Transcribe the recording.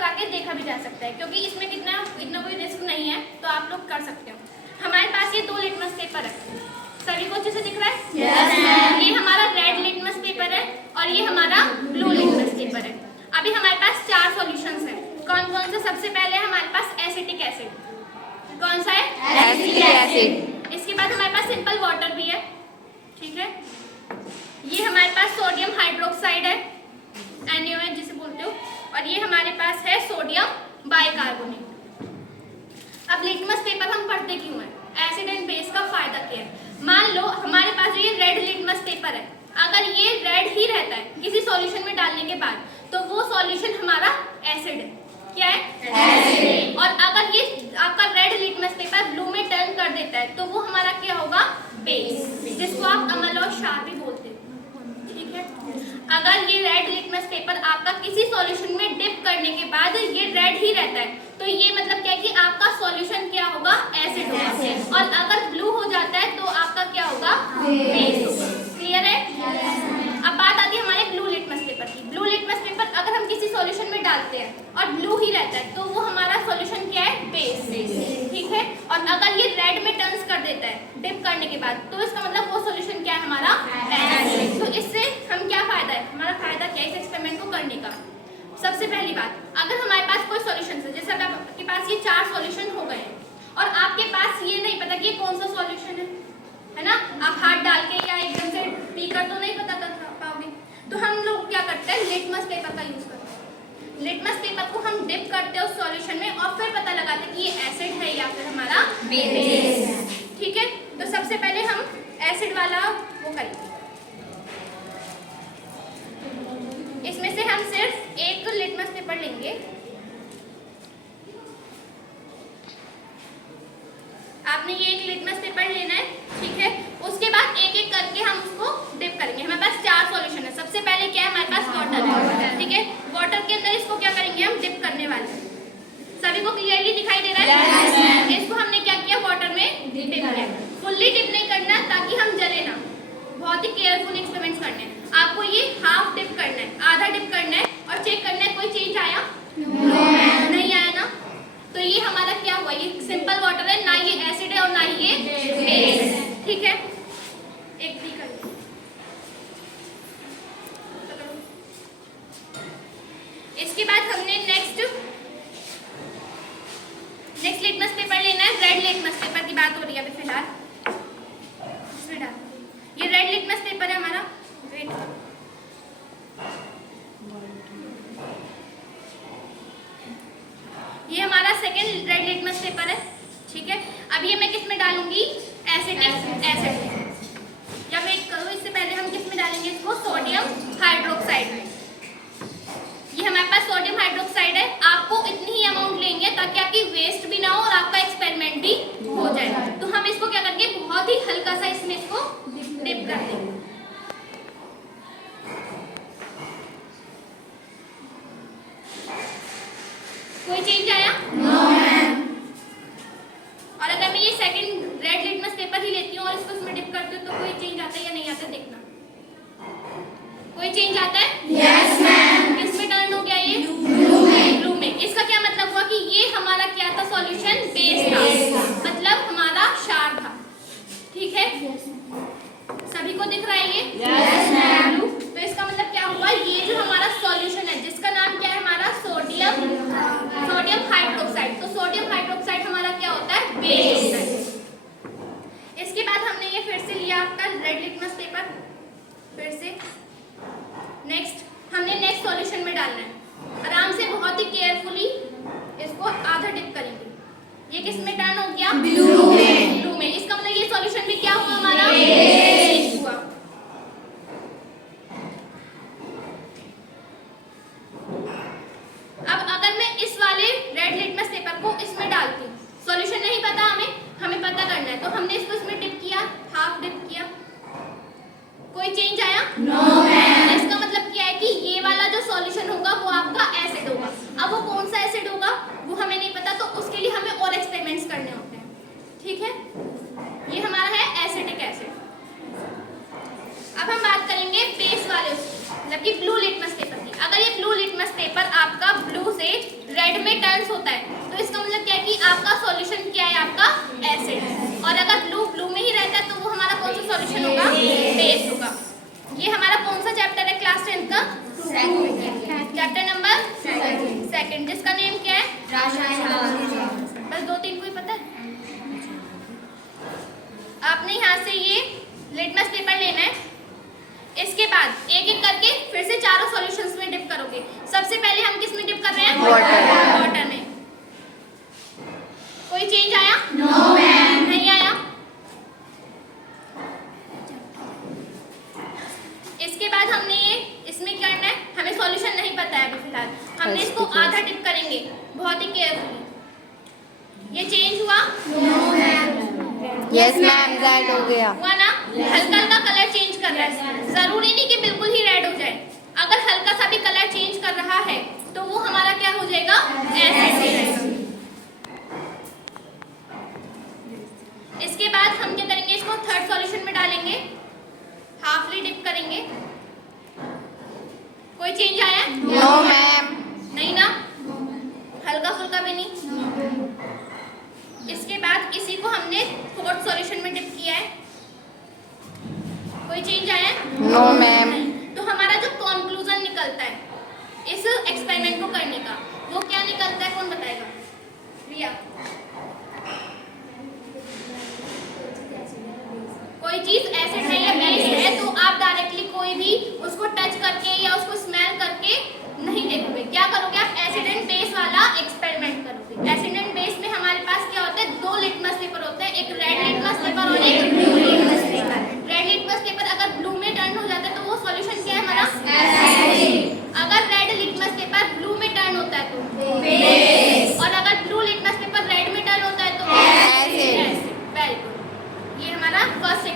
करा के देखा भी जा सकता है, क्योंकि इसमें इतना कोई रिस्क नहीं है, तो आप लोग कर सकते हो। हमारे पास ये 2 लिटमस पेपर है, सभी को अच्छे से दिख रहा है? Yes, ma'am. ये हमारा रेड लिटमस पेपर है और ये हमारा ब्लू लिटमस पेपर है। अभी हमारे पास 4 सॉल्यूशंस हैं। कौन कौन से? सबसे पहले हमारे पास एसिटिक एसिड, कौन सा है? Acetic acid. इसके बाद हमारे पास सिंपल वाटर भी है, ठीक है। ये हमारे पास सोडियम हाइड्रोक्साइड है, NaOH जिसे बोलते हो, और ये हमारे पास है सोडियम बाइकार्बोनेट। अब लिटमस पेपर हम पढ़ते क्यों हैं? एसिड एंड बेस का फायदा क्या है? मान लो हमारे पास जो ये रेड लिटमस पेपर है, अगर ये रेड ही रहता है किसी सॉल्यूशन में डालने के बाद, तो वो सॉल्यूशन हमारा एसिड है। क्या है? एसिड। और अगर ये आपका रेड लिटमस पेपर ब्लू में टर्न कर देता है, तो वो हमारा क्या होगा? बेस, जिसको आप अम्ल और क्षार भी बोलते हैं, ठीक है। अगर ये रेड लिटमस पेपर आपका किसी सॉल्यूशन में डिप करने के बाद ये रेड ही रहता है, तो ये मतलब क्या है कि आपका सॉल्यूशन क्या होगा? एसिड होगा। और अगर ब्लू हो जाता है तो आपका क्या होगा? बेस होगा। क्लियर है? अब बात आती है हमारे ब्लू लिटमस पेपर की। ब्लू लिटमस पेपर अगर हम किसी सॉल्यूशन में डालते हैं और ब्लू ही रहता है, तो वो हमारा सॉल्यूशन क्या है? बेस, ठीक है। और अगर ये रेड में टर्न्स कर देता है डिप करने के बाद, तो इसका मतलब वो सॉल्यूशन क्या है? हमारा एसिड। तो इससे हम क्या फायदा है? हमारा फायदा क्या है इस एक्सपेरिमेंट को करने का? सबसे पहली बात, अगर हमारे पास कोई सॉल्यूशन है, जैसे आपके पास ये 4 सॉल्यूशन हो गए हैं और आपके पास ये नहीं पता कि ये कौन सा सॉल्यूशन है ना, आप हाथ डाल के या एकदम से पीकर तो नहीं पता कर पाओगे, तो हम लोग क्या करते हैं? लिटमस पेपर का यूज करते हैं। लिटमस पेपर को हम डिप करते हैं उस सॉल्यूशन में और फिर पता लगाते हैं कि ये एसिड है या फिर हमारा बेस है, ठीक है। तो सबसे पहले हम एसिड वाला वो करेंगे। इसमें से हम सिर्फ एक लिटमस पेपर लेंगे। आपने ये एक लिटमस पेपर लेना है, ठीक है। उसके बाद एक एक करके हम उसको डिप करेंगे। हमारे पास 4 सॉल्यूशन है। सबसे पहले क्या है? हमारे पास वाटर है, ठीक है। वाटर के अंदर इसको क्या करेंगे? हम डिप करने वाले हैं। सभी को क्लियरली दिखाई दे रहा है? इसको हमने क्या किया? वाटर में डिप किया। फुल्ली डिप नहीं करना ताकि हम जले ना, बहुत ही केयरफुल एक्सपेरिमेंट्स करने हैं। आपको ये हाफ डिप करना है, आधा डिप करना है और चेक करना है कोई चेंज आया? नहीं आया ना, तो ये हमारा क्या हुआ? ये सिंपल वाटर है, ना ये एसिड है और ना ये बेस है, ठीक है। एक भी कर इसके बाद हमने नेक्स्ट लिटमस पेपर लेना है। रेड लिटमस पेपर की बात हो रही है अभी फिलहाल। इसमें डाल, ये रेड लिटमस पेपर है हमारा। वेट, ये हमारा सेकंड रेड लिटमस पेपर है, ठीक है। अब ये मैं किस में डालूंगी? एसिटिक एसिड में। या वेट करो, इससे पहले हम किस में डालेंगे इसको? सोडियम हाइड्रोक्साइड में। ये हमारे पास सोडियम हाइड्रोक्साइड है। आपको इतनी ही अमाउंट लेंगे ताकि आपकी वेस्ट भी ना हो और आपका एक्सपेरिमेंट भी हो जाए। तो हम इसको क्या करेंगे? बहुत ही हल्का सा इसमें इसको डिप कर देंगे। कोई चेंज आया? No ma'am. और अगर मैं ये सेकंड रेड लिटमस पेपर ही लेती हूँ और इसको इसमें डिप करती हूँ, तो कोई चेंज आता है या नहीं आता? देखना, कोई चेंज आता है? Yes ma'am. किस में टर्न हो गया ये? ब्लू में। ब्लू में। इसका क्या मतलब हुआ कि ये हमारा क्या था? सॉल्यूशन बेस था, मतलब हमारा क्षार था, ठीक है। सभी को दिख रहा है ये? Yes ma'am. तो इसका मतलब क्या हुआ? ये जो हमारा सॉल्यूशन है, जिसका नाम क्या है? हमारा सोडियम हाइड्रोक्साइड। तो सोडियम हाइड्रोक्साइड हमारा क्या होता है? बेस होता है। इसके बाद हमने ये फिर से लिया आपका रेड लिटमस पेपर, फिर से हमने नेक्स्ट सॉल्यूशन में डालना है। आराम से बहुत ही केयरफुली इसको आधा डिप करेंगे। ये किस में टर्न हो गया? ब्लू में। ब्लू में। इसका मतलब ये सॉल्यूशन भी क्या हुआ? हमारा बेस हुआ। अब अगर मैं इस वाले रेड लिटमस पेपर को इसमें डालती हूँ, सॉल्यूशन नहीं पता हमें पता करना है, तो हमने इसको इसमें डिप किया, हाफ डिप किया, कोई चेंज आया? No ma'am. इसका मतलब क्या है कि ये वाला जो सॉल्यूशन होगा वो आपका एसिड होगा। अब वो कौन सा एसिड होगा वो हमें नहीं पता, तो उसके लिए हमें और एक्सपेरिमेंट्स करने होते हैं, ठीक है। ये हमारा है एसिटिक एसिड। अब हम बात करेंगे बेस वाले, मतलब कि ब्लू लिटमस पेपर की। अगर ये ब्लू लिटमस पेपर आपका ब्लू से एक्सपेरिमेंट जिसका नेम क्या है? बस 2-3 को ही पता है। आपने यहाँ से ये लिटमस पेपर लेना है। इसके बाद एक एक करके फिर से चारों सॉल्यूशंस में डिप करोगे। सबसे पहले हम किस में डिप कर रहे हैं? वाटर में। कोई चेंज आया? No ma'am. नहीं आया। इसके बाद हमने ये इसमें क्या करना है, हमें सॉल्यूशन नहीं पता है अभी फिलहाल, हमने इसको आधा डिप करेंगे बहुत ही केयरफुली। ये चेंज हुआ? यस मैम, रेड हो गया। हुआ ना? हल्का हल्का कलर चेंज कर रहा है, जरूरी नहीं कि बिल्कुल ही रेड हो जाए। अगर हल्का सा भी कलर चेंज कर रहा है तो वो हमारा क्या हो जाएगा? एसिड। इसके बाद हम क्या करेंगे, इसको थर्ड सॉल्यूशन में डालेंगे, हाफली डिप करेंगे। कोई चेंज आया? No ma'am. नहीं ना? हल्का फुल्का भी नहीं। इसके बाद इसी को हमने फोर्थ सॉल्यूशन में डिप किया है। कोई चेंज आया? No ma'am. तो हमारा जो कंक्लूजन निकलता है इस एक्सपेरिमेंट को करने का, वो क्या निकलता है? कौन बताएगा? रिया। कोई चीज एसिड है या बेस है तो आप डायरेक्टली कोई भी उसको टच करके या उसको स्मेल करके नहीं देखोगे। क्या करोगे आप? एसिड एंड बेस वाला एक्सपेरिमेंट करोगे। एसिड एंड बेस में हमारे पास क्या होता है? 2 लिटमस पेपर होते हैं, एक रेड लिटमस पेपर और एक blue litmus paper. Red litmus paper अगर ब्लू में टर्न हो जाता है तो वो सॉल्यूशन क्या है हमारा? एसिड। अगर रेड लिटमस पेपर ब्लू में टर्न होता है तो बेस, और अगर ब्लू लिटमस पेपर रेड में टर्न होता है तो एसिड। Very good. ये हमारा फर्स्ट